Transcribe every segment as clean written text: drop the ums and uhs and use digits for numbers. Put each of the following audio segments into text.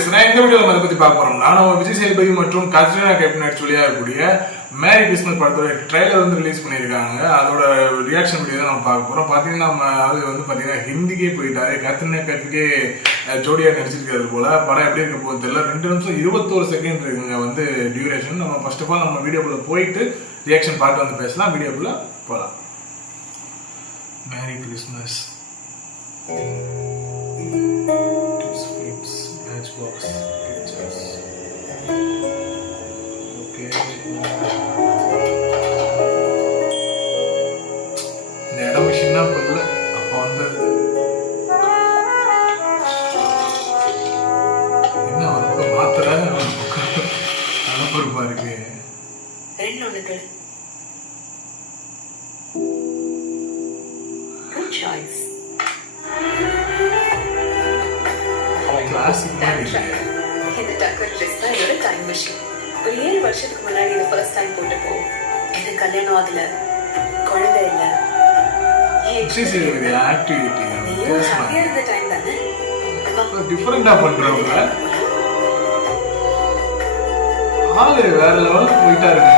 பேசுறேன். இந்த வீடியோல நம்ம பத்தி பார்க்க போறோம். நானும் விஜய் சேதுபதி மற்றும் கத்ரினா கைஃப் நடிச்சு வெளியாகக்கூடிய மேரி கிறிஸ்மஸ் படத்தோட ட்ரைலர் வந்து ரிலீஸ் பண்ணியிருக்காங்க. அதோட ரியாக்ஷன் வீடியோ தான் நம்ம பார்க்க போறோம். பாத்தீங்கன்னா நம்ம அது வந்து பாத்தீங்கன்னா ஹிந்திக்கே போயிட்டாரு. கத்ரினா கைஃபுக்கே ஜோடியா நடிச்சிருக்கிறது போல. படம் எப்படி இருக்க போகுது தெரியல. 2 நிமிஷம் 21 செகண்ட் இருக்குங்க வந்து டியூரேஷன். நம்ம ஃபர்ஸ்ட் ஆஃப் ஆல் நம்ம வீடியோக்குள்ள போயிட்டு ரியாக்ஷன் பார்த்து வந்து பேசலாம். வீடியோக்குள்ள போகலாம். Merry Christmas Matchbox pictures. Okay. இந்த இடம் சின்ன புல்ல அப்ப வந்து என்ன ஒரு மாத்திரை அனுப்புறப்பா இருக்கு. Good choice. இந்த டக்கர் ட்ரெஸ் தான் என்னோட டைம் மிஷின். ஒரு 7 வருஷத்துக்கு முன்னாடி இது ஃபர்ஸ்ட் டைம் போட்டப்போ எனக்கு கல்யாணம் ஆகல, குழந்தை இல்ல. இருந்த டைம் தானே டிஃபரெண்டா பண்றவங்க ஆளு வேற லெவலுக்கு போயிட்டாருங்க.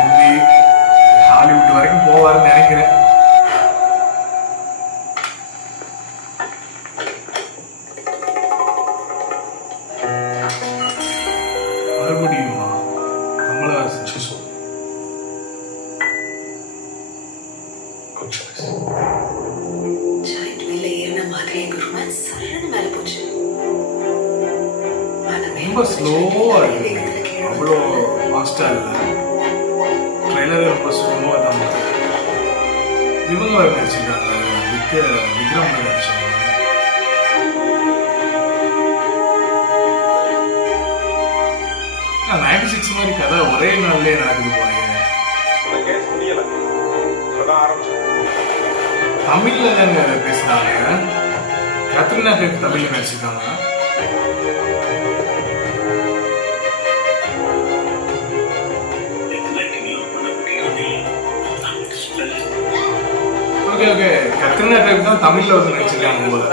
ஹிந்தி ஹாலிவுட் வரைக்கும் போவாருன்னு நினைக்கிறேன். மறுபடியுமா கமலஹாசன் ரொம்ப ஸ்லோவா இருக்கு. அவ்வளோ ஃபாஸ்டா இல்லை. ட்ரெய்லர் ரொம்ப ஸ்லோவா தான் இவங்க நடிச்சிருக்காங்க. விக்ரம் நடிச்சாங்க. மாதிரி கதை ஒரே நாள்லயே நடக்குது போறீங்க. தமிழ்ல தாங்க பேசுறாங்க. கத்ரினா கைஃப் தமிழ்ல நடிச்சிருக்காங்க. ஓகே ஓகே கத்ரினா கைஃப் தான் தமிழ்ல வந்து நடிச்சிருக்காங்க போல.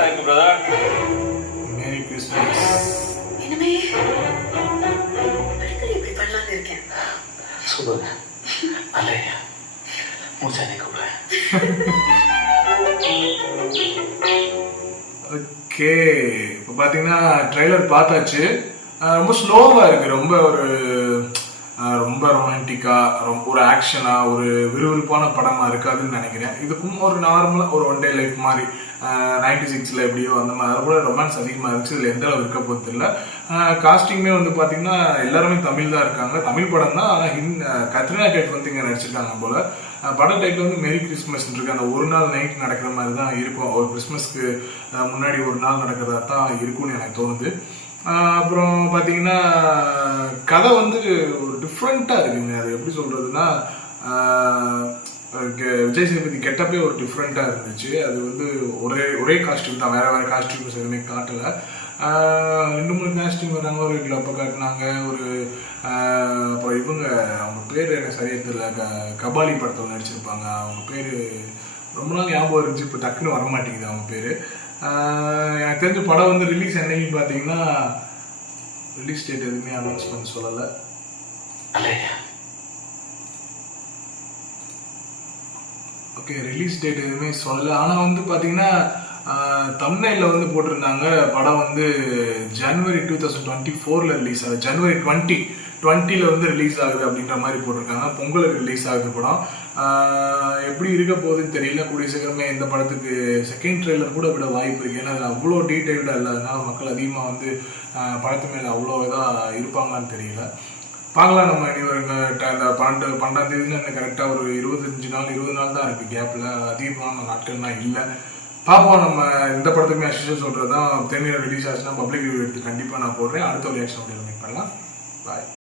Merry Christmas. सुबह अरे मुझे नहीं खुला ஓகே இப்போ பார்த்தீங்கன்னா ட்ரெய்லர் பார்த்தாச்சு. ரொம்ப ஸ்லோவாக இருக்குது. ரொம்ப ஒரு ரொம்ப ரொமான்டிக்காக ஒரு ஆக்ஷனாக ஒரு விறுவிறுப்பான படமாக இருக்காதுன்னு நினைக்கிறேன். இதுக்கும் ஒரு நார்மலாக ஒரு ஒன் டே லைஃப் மாதிரி 96 எப்படியோ அந்த மாதிரி அதை கூட ரொமான்ஸ் அதிகமாக இருந்துச்சு. இதில் எந்த அளவு இருக்க போகிறது இல்லை. காஸ்டிங்குமே வந்து பார்த்தீங்கன்னா எல்லாருமே தமிழ் தான் இருக்காங்க. தமிழ் படம் தான். ஆனால் கத்ரினா கைஃப் வந்து இங்கே நடிச்சிருக்காங்க போல். படம் டைட்டில் வந்து மேரி கிறிஸ்மஸ் இருக்கு. அந்த ஒரு நாள் நைட் நடக்கிற மாதிரி தான் இருக்கும். ஒரு கிறிஸ்மஸ்க்கு முன்னாடி ஒரு நாள் நடக்கிறதா தான் இருக்கும்னு எனக்கு தோணுது. அப்புறம் பார்த்தீங்கன்னா கதை வந்து ஒரு டிஃப்ரெண்ட்டாக இருக்குங்க. அது எப்படி சொல்கிறதுனா விஜய் சேதுபதி கெட்டப்பே ஒரு டிஃப்ரெண்ட்டாக இருந்துச்சு. அது வந்து ஒரே காஸ்டியூம் தான். வேறு காஸ்டியூம்ஸ் எதுவுமே காட்டலை. 2-3 காஸ்டியூம் வராங்க. ஒரு கிளப்பை காட்டினாங்க. ஒரு அப்புறம் இவங்க அவங்க பேர் எனக்கு சரியாக தெரியல. கபாலி படத்தில் நடிச்சிருப்பாங்க. அவங்க பேர் ரொம்ப நாள் ஞாபகம் இருந்துச்சு. இப்போ டக்குன்னு வர மாட்டேங்குது அவங்க பேர். எனக்கு தெரிஞ்ச படம் வந்து ரிலீஸ் என்னைக்கு பார்த்தீங்கன்னா ரிலீஸ் டேட் எதுவுமே அனௌன்ஸ் பண்ண சொல்லலை. ஓகே ரிலீஸ் டேட் எதுவுமே சொல்லலை. ஆனால் வந்து பார்த்தீங்கன்னா தம்ப்நெயில்ல வந்து போட்டிருந்தாங்க படம் வந்து ஜனவரி 2024 ரிலீஸ் ஆகுது. ஜனவரி 2020 வந்து ரிலீஸ் ஆகுது அப்படின்ற மாதிரி போட்டிருக்காங்க. பொங்கலுக்கு ரிலீஸ் ஆகுது படம். எப்படி இருக்க போகுதுன்னு தெரியல. கூடிய சீக்கிரமே இந்த படத்துக்கு செகண்ட் ட்ரெய்லர் கூட விட வாய்ப்பு இருக்கு. ஏன்னா அது அவ்வளோ டீட்டெயில்டாக இல்லாதனால மக்கள் அதிகமாக வந்து படத்து மேலே அவ்வளோ இதாக இருப்பாங்களான்னு தெரியல. பார்க்கலாம். நம்ம இனி ஒரு இந்த 12ஆம் தேதியில் இன்னும் கரெக்டாக ஒரு 20 நாள் தான் இருக்குது. கேப்பில் அதிகமான நாட்கள்லாம் இல்லை. பார்ப்போம். நம்ம இந்த படத்துக்குமே அசிஷன் சொல்கிறது தான். தென்னில் ரிலீஸ் ஆச்சுன்னா பப்ளிக் ரிவ்யூ எடுத்து கண்டிப்பாக நான் போடுறேன். அடுத்த ஒரு ரியாக்ஷன் வீடியோ மேக் பண்ணலாம். பாய்.